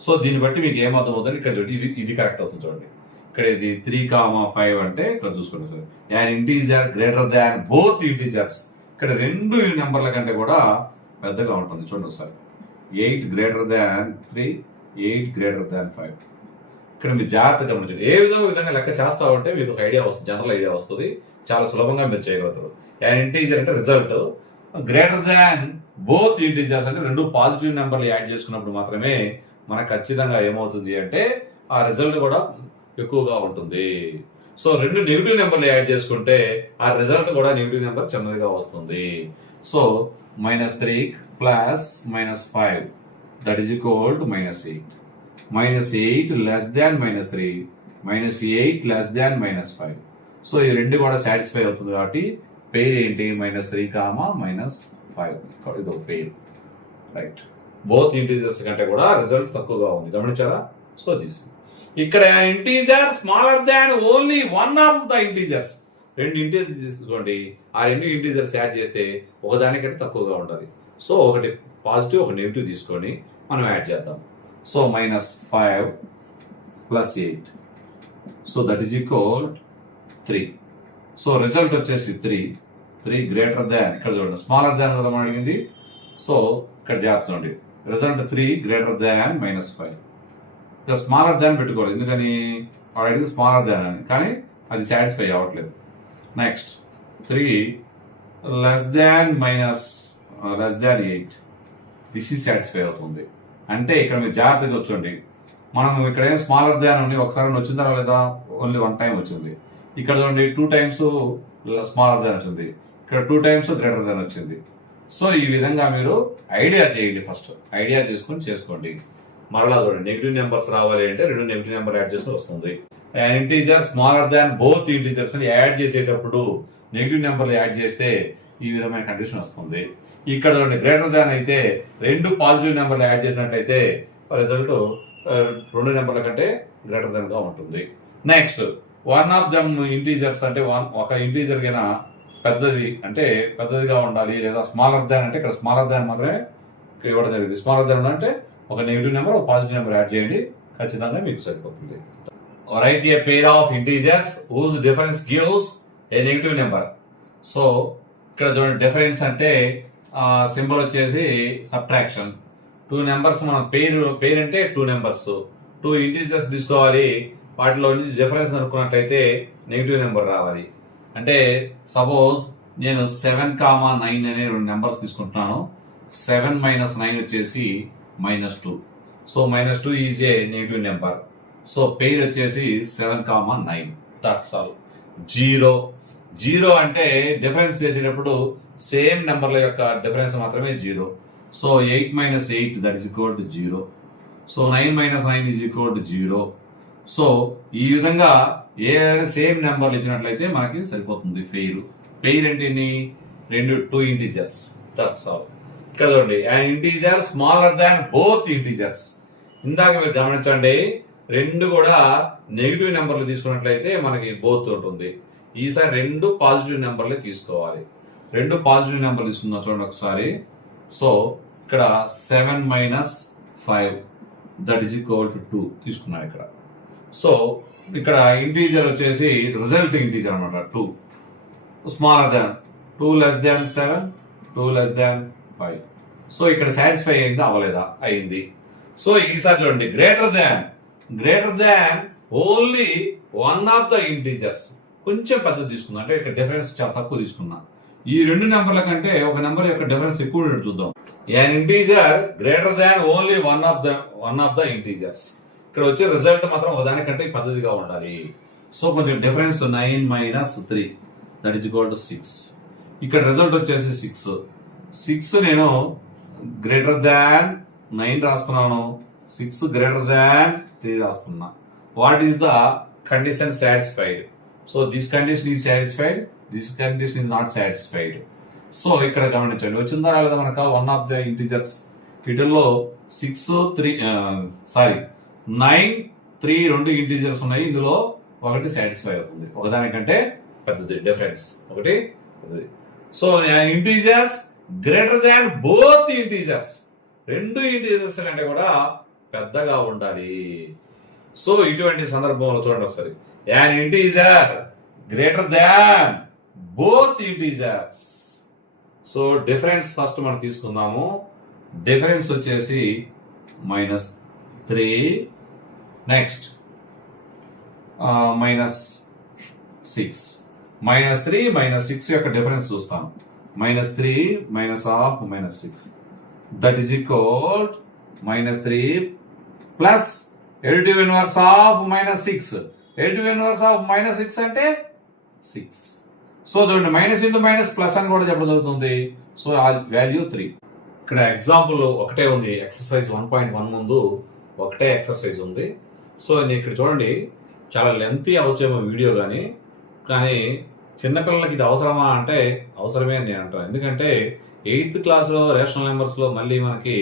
సో దీన్ని బట్టి మీకు ఏమర్థం అవుతుంది, ఇక్కడ చూడండి ఇది కరెక్ట్ అవుతుంది. చూడండి ఇక్కడ ఇది 3,5 అంటే ఇక్కడ చూసుకోండి sir, an integer greater than both integers. ఇక్కడ రెండు నెంబర్ల కంటే కూడా పెద్దగా ఉంటుంది. చూడండి ఒకసారి, 8 greater than 3, 8 greater than 5. ఇక్కడ మీరు జాగ్రత్తగా గమనించండి. ఏ విధంగా లెక్క చేస్తా ఉంటే మీకు ఒక ఐడియా వస్తుంది, జనరల్ ఐడియా వస్తుంది. చాలా సులభంగా మీరు చేయగలుగుతారు. an integer అంటే result, greater than both integers అంటే రెండు పాజిటివ్ నెంబర్లు యాడ్ చేసుకున్నప్పుడు మాత్రమే మనకు ఖచ్చితంగా ఏమవుతుంది అంటే ఆ రిజల్ట్ కూడా ఎక్కువగా ఉంటుంది. సో రెండు నెగిటివ్ నెంబర్లు యాడ్ చేసుకుంటే ఆ రిజల్ట్ కూడా నెగిటివ్ నెంబర్ చిన్నదిగా వస్తుంది. So -3 + -5 that is equal to -8. -8 less than -3, -8 less than -5. So ఈ రెండు కూడా సాటిస్ఫై అవుతుంది కాబట్టి పేరు ఏంటి, -3, -5. ఇది ఒక పేరు, రైట్. బోత్ ఇంటీజర్స్ కంటే కూడా రిజల్ట్ తక్కువగా ఉంది, గమనించారా. సో దిస్ ఇక్కడ integer smaller than only one of the integers. రెండు ఇంటీజర్స్ తీసుకోండి, ఆ రెండు ఇంటీజర్స్ యాడ్ చేస్తే ఒకదానికంటే తక్కువగా ఉంటుంది. సో ఒకటి పాజిటివ్ ఒక నెగిటివ్ తీసుకొని మనం యాడ్ చేద్దాం. So -5 + 8, so that is equal 3. So result వచ్చేసి 3 గ్రేటర్ దాన్, ఇక్కడ చూడండి స్మాలర్ దాన్ కదా మనం అడిగింది. సో ఇక్కడ జాగ్రత్త చూడండి, రిజల్ట్ 3 గ్రేటర్ దాన్ -5. ఇక్కడ స్మాలర్ దాన్ పెట్టుకోవాలి, ఎందుకని వాడు అడిగింది స్మాలర్ దాన్ అని, కానీ అది సాటిస్ఫై అవ్వట్లేదు. Next 3 less than 8, this is satisfy అవుతుంది. అంటే ఇక్కడ మీరు జాగ్రత్తగా వచ్చండి, మనం ఇక్కడ ఏం స్మాలర్ దాన్ ఉంది, ఒకసారి వచ్చిందా లేదా, ఓన్లీ 1 టైం వచ్చింది. ఇక్కడ చూడండి 2 times స్మాలర్ దాన్ వచ్చింది, ఇక్కడ 2 times గ్రేటర్ దాన్ వచ్చింది. సో ఈ విధంగా మీరు ఐడియా చేయండి, ఫస్ట్ ఐడియా చేసుకొని చేసుకోండి. మరలా చూడండి, నెగిటివ్ నెంబర్స్ రావాలి అంటే రెండు నెగిటివ్ నెంబర్ యాడ్ చేసుకుని వస్తుంది. Integer smaller than both integers add చేసేటప్పుడు నెగిటివ్ నెంబర్లు యాడ్ చేస్తే ఈ విధమైన కండిషన్ వస్తుంది. ఇక్కడ చూడండి గ్రేటర్ దాన్ అయితే రెండు పాజిటివ్ నెంబర్లు యాడ్ చేసినట్లయితే రిజల్ట్ రెండు నెంబర్ల కంటే గ్రేటర్ దాన్ గా ఉంటుంది. Next one of them integers అంటే ఒక ఇంటీజర్ కైనా పెద్దది అంటే పెద్దదిగా ఉండాలి, లేదా స్మాలర్ దాన్ అంటే ఇక్కడ స్మాలర్ దాన్ మాత్రమే ఇవ్వడం జరిగింది. స్మాలర్ దాన్ అంటే ఒక నెగిటివ్ నెంబర్ ఒక పాజిటివ్ నెంబర్ యాడ్ చేయండి, ఖచ్చితంగా మీకు సరిపోతుంది. Right a pair of integers whose difference gives a negative number. So ఇక్కడ చూడండి డిఫరెన్స్ అంటే సింబల్ వచ్చేసి సబ్ట్రాక్షన్. 2 నెంబర్స్ మనం పేరు అంటే 2 నెంబర్స్ 2 ఇంటీజర్స్ తీసుకోవాలి, వాటిలో నుంచి డిఫరెన్స్ అనుకున్నట్లయితే నెగిటివ్ నెంబర్ రావాలి. అంటే సపోజ్ నేను 7,9 అనే 2 నెంబర్స్ తీసుకుంటున్నాను. 7 - 9 వచ్చేసి -2. So -2 is a negative number. So పేరు వచ్చేసి 7,9. That's all. 0 అంటే డిఫరెన్స్ చేసేటప్పుడు సేమ్ నెంబర్ల యొక్క డిఫరెన్స్ మాత్రమే 0. So 8 - 8 that is equal to 0. So 9 - 9 is equal to 0. So ఈ విధంగా ఏ సేమ్ నెంబర్లు ఇచ్చినట్లయితే మనకి సరిపోతుంది పెయిర్ అంటే 2 ఇంటీజర్స్. That's all. ఇక్కడ చూడండి an integer smaller than both integers. ఇందాక మీరు గమనించండి, రెండు కూడా నెగిటివ్ నెంబర్లు తీసుకున్నట్లయితే మనకి బోత్ ఉంటుంది. ఈసారి రెండు పాజిటివ్ నెంబర్లే తీసుకోవాలి. రెండు పాజిటివ్ నెంబర్లు తీసుకుందాం చూడండి ఒకసారి. సో ఇక్కడ 7 - 5 దట్ ఈజ్ ఈక్వల్ టు 2 తీసుకున్నాను ఇక్కడ. సో ఇక్కడ ఇంటీజర్ వచ్చేసి రిజల్ట్ ఇంటీజర్ అనమాట 2, smaller than 2 less than 7, 2 less than 5. So ఇక్కడ సాటిస్ఫై అయిందా అవ్వలేదా? అయింది. సో ఈసారి చూడండి, greater than only one of the integers, కొంచెం పెద్ద తీసుకున్నా, అంటే ఇక్కడ డిఫరెన్స్ చాలా తక్కువ తీసుకున్నా. ఈ రెండు నెంబర్ల కంటే ఒక నెంబర్ యొక్క డిఫరెన్స్ ఎక్కువ చూద్దాం. an integer greater than only one of the integers. ఇక్కడ వచ్చే రిజల్ట్ మాత్రం ఒకదానికంటే పద్ధతిగా ఉండాలి. సో కొంచెం difference 9 - 3 that is equal to 6. ఇక్కడ రిజల్ట్ వచ్చేసి 6 నేను గ్రేటర్ దాన్ 9 రాస్తున్నాను, 6 గ్రేటర్ దాన్ 3 రాస్తున్నా. What is the condition satisfied? So this condition is satisfied, this condition is not satisfied. So ఇక్కడ గమనించండి, వచ్చిందా రాలేదా మనకు వన్ ఆఫ్ ద ఇంటీజర్స్. వీటిల్లో 9, 3 రెండు ఇంటీజర్స్ ఉన్నాయి, ఇందులో ఒకటి సాటిస్ఫై అవుతుంది, ఒకదానికంటే పెద్దది డిఫరెన్స్ ఒకటి పెద్దది. So integers greater than both integers, రెండు ఇంటీజర్స్ కంటే కూడా పెద్దగా ఉండాలి. సో ఇటువంటి సందర్భంలో చూడండి ఒకసారి, an integer greater than both integers. So difference first మనం తీసుకుందాము. డిఫరెన్స్ వచ్చేసి -3, నెక్స్ట్ -6. -3 -6 యొక్క డిఫరెన్స్ చూస్తాను. -3 -half -6 that is equal -3 plus additive inverse of -6. additive inverse of -6 అంటే 6. సో చూడండి, మైనస్ ఇంటూ మైనస్ ప్లస్ అని కూడా చెప్పడం జరుగుతుంది. సో ఆ వాల్యూ 3. ఇక్కడ ఎగ్జాంపుల్ ఒకటే ఉంది, ఎక్సర్సైజ్ 1.1 ముందు ఒకటే ఎక్సర్సైజ్ ఉంది. సో నేను ఇక్కడ చూడండి, చాలా లెంతీ అవచ్చేమో వీడియో కానీ చిన్నపిల్లలకి ఇది అవసరమా అంటే అవసరమే అని నేను అంటాను. ఎందుకంటే 8th క్లాస్లో రేషనల్ నెంబర్స్లో మళ్ళీ మనకి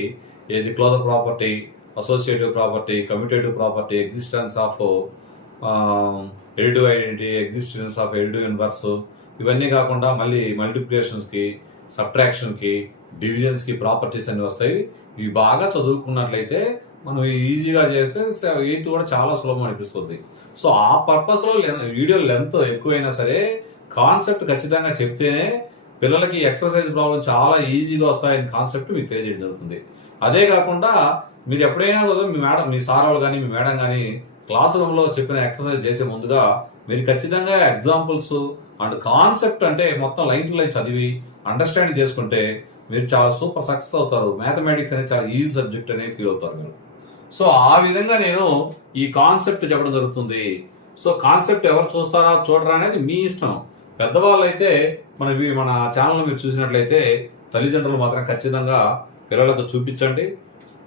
ఏది closure property, associative property, commutative property, existence of additive identity, existence of additive inverse, ఇవన్నీ కాకుండా మళ్ళీ మల్టిప్లికేషన్స్కి, సబ్ట్రాక్షన్కి, డివిజన్స్కి ప్రాపర్టీస్ అన్ని వస్తాయి. ఇవి బాగా చదువుకున్నట్లయితే మనం ఈజీగా చేస్తే 8th కూడా చాలా సులభం అనిపిస్తుంది. సో ఆ పర్పస్లో వీడియో లెంత్ ఎక్కువైనా సరే కాన్సెప్ట్ ఖచ్చితంగా చెప్తేనే పిల్లలకి ఎక్సర్సైజ్ ప్రాబ్లం చాలా ఈజీగా వస్తాయని కాన్సెప్ట్ మీకు తెలియజేయడం జరుగుతుంది. అదే కాకుండా మీరు ఎప్పుడైనా మీ సార్ వాళ్ళు కానీ మీ మేడం కానీ క్లాస్ రూమ్లో చెప్పిన ఎక్సర్సైజ్ చేసే ముందుగా మీరు ఖచ్చితంగా ఎగ్జాంపుల్స్ అండ్ కాన్సెప్ట్ అంటే మొత్తం లైన్ టు లైన్ చదివి అండర్స్టాండింగ్ చేసుకుంటే మీరు చాలా సూపర్ సక్సెస్ అవుతారు. మ్యాథమెటిక్స్ అనేది చాలా ఈజీ సబ్జెక్ట్ అనేది ఫీల్ అవుతారు మీరు. సో ఆ విధంగా నేను ఈ కాన్సెప్ట్ చెప్పడం జరుగుతుంది. సో కాన్సెప్ట్ ఎవరు చూస్తారా చూడరా అనేది మీ ఇష్టం. పెద్దవాళ్ళు అయితే మన ఛానల్ మీరు చూసినట్లయితే తల్లిదండ్రులు మాత్రం ఖచ్చితంగా పిల్లలకు చూపించండి,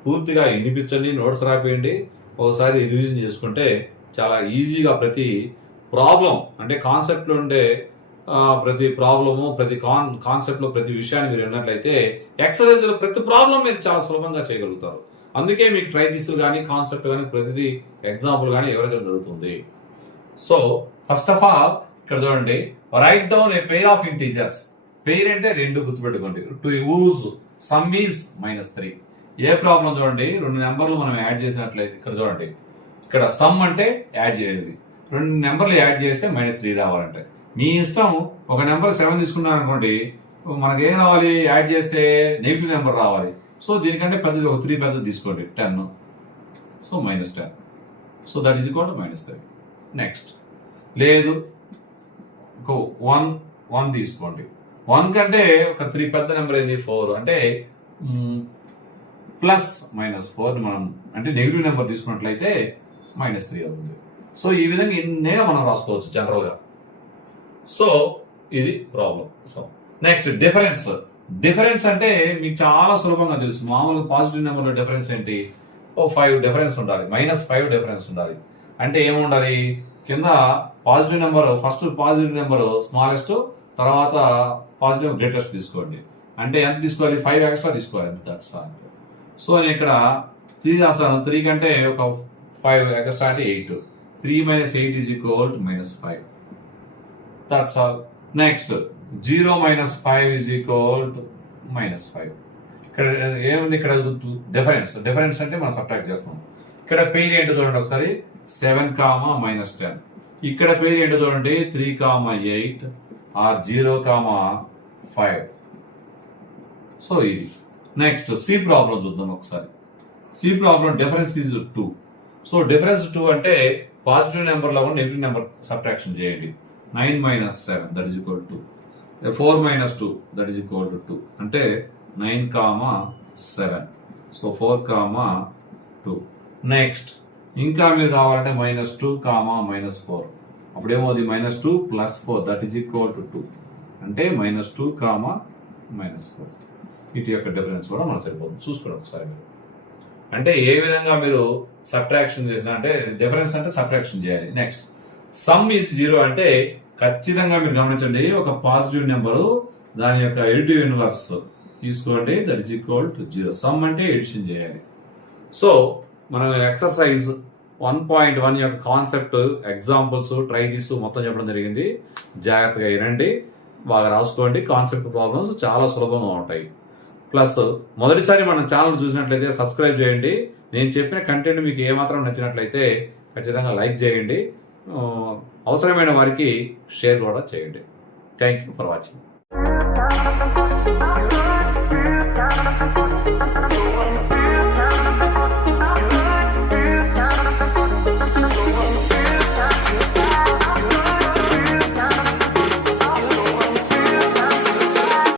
పూర్తిగా వినిపించండి, నోట్స్ రాపియండి, ఒకసారి రివిజన్ చేసుకుంటే చాలా ఈజీగా ప్రతి ప్రాబ్లం అంటే కాన్సెప్ట్లో ఉండే ప్రతి ప్రాబ్లము, ప్రతి కాన్సెప్ట్లో ప్రతి విషయాన్ని మీరు విన్నట్లయితే ఎక్సర్సైజ్లో ప్రతి ప్రాబ్లం మీరు చాలా సులభంగా చేయగలుగుతారు. అందుకే మీకు ట్రైథిస్ కానీ కాన్సెప్ట్ కానీ ప్రతిదీ ఎగ్జాంపుల్ కానీ వివరించడం జరుగుతుంది. సో ఫస్ట్ ఆఫ్ ఆల్ ఇక్కడ చూడండి, right down a pair of integers. Pair అంటే రెండు గుర్తుపెట్టుకోండి. To use some is -3. A problem చూడండి, రెండు నెంబర్లు మనం యాడ్ చేసినట్లయితే ఇక్కడ చూడండి, ఇక్కడ సమ్ అంటే యాడ్ చేయాలి, రెండు నెంబర్లు యాడ్ చేస్తే -3 రావాలంటే మీ ఇష్టం. ఒక నెంబర్ 7 తీసుకున్నాను అనుకోండి, మనకి ఏం రావాలి, యాడ్ చేస్తే నెగిటివ్ నెంబర్ రావాలి. సో దీనికంటే పెద్దది ఒక 3 పెద్దది తీసుకోండి, 10. So -10. So that is equal to -3. Next లేదు, ఒక 1 తీసుకోండి. 1 కంటే ఒక 3 పెద్ద నెంబర్ ఏంది, 4. అంటే +-4 మనం అంటే నెగిటివ్ నెంబర్ తీసుకున్నట్లయితే -3 అవుతుంది. సో ఈ విధంగా ఎన్నైనా మనం రాసుకోవచ్చు జనరల్గా. సో ఇది ప్రాబ్లం. సో నెక్స్ట్ డిఫరెన్స్ అంటే మీకు చాలా సులభంగా తెలుసు. మామూలుగా పాజిటివ్ నెంబర్లో డిఫరెన్స్ ఏంటి, 5 డిఫరెన్స్ ఉండాలి, -5 డిఫరెన్స్ ఉండాలి. అంటే ఏముండాలి, కింద positive number, first positive number smallest, తర్వాత పాజిటివ్ గ్రేటెస్ట్ తీసుకోండి. అంటే ఎంత తీసుకోవాలి, 5 ఎక్స్ట్రా తీసుకోవాలి, దట్స్ ఆల్. సో నేను ఇక్కడ 3 రాస్తాను, 3 కంటే ఒక 5 ఎక్స్ట్రా అంటే 8. 3 - 8 is equal to -5. That's all. Next 0 - 5 is equal to -5. ఇక్కడ ఏముంది, ఇక్కడ డిఫరెన్స్ అంటే మనం సబ్ట్రాక్ట్ చేస్తాం. ఇక్కడ పేరు ఏంటో చూడండి ఒకసారి 7, -10. ఇక్కడ పేరు ఏంటో చూడండి 3, 8 ఆర్ 0, 5. సో ఇది నెక్స్ట్ సి ప్రాబ్లం చూద్దాం ఒకసారి. C problem difference is 2. So difference 2 అంటే పాజిటివ్ నెంబర్ లో నెగిటివ్ నెంబర్ సబ్ట్రాక్షన్ చేయండి. 9 - 7 that is equal to 4 - 2 that is equal to 2 అంటే 9, 7. సో 4, 2. నెక్స్ట్ ఇంకా మీరు కావాలంటే -2, -4. అప్పుడేమోది -2 + 4 దట్ ఈస్ ఈక్వల్ టు 2 అంటే -2, -4. వీటి యొక్క డిఫరెన్స్ కూడా మనకు సరిపోతుంది. చూసుకోండి ఒకసారి మీరు. అంటే ఏ విధంగా మీరు సబ్ట్రాక్షన్ చేసిన అంటే డిఫరెన్స్ అంటే సబ్ట్రాక్షన్ చేయాలి. నెక్స్ట్ సమ్ ఈజ్ 0 అంటే ఖచ్చితంగా మీరు గమనించండి ఒక పాజిటివ్ నెంబరు దాని యొక్క ఎడిటివ్ ఇన్వర్స్ తీసుకోండి that is equal to 0. Some అంటే ఎడిషన్ చేయాలి. సో మనం ఎక్సర్సైజ్ 1.1 యొక్క కాన్సెప్ట్ ఎగ్జాంపుల్స్ ట్రై చేస్తూ మొత్తం చెప్పడం జరిగింది. జాగ్రత్తగా వినండి, బాగా రాసుకోండి. కాన్సెప్ట్ ప్రాబ్లమ్స్ చాలా సులభంగా ఉంటాయి. ప్లస్ మొదటిసారి మన ఛానల్ చూసినట్లయితే సబ్స్క్రైబ్ చేయండి. నేను చెప్పిన కంటెంట్ మీకు ఏమాత్రం నచ్చినట్లయితే ఖచ్చితంగా లైక్ చేయండి. అవసరమైన వారికి షేర్ కూడా చేయండి. Thank you for watching.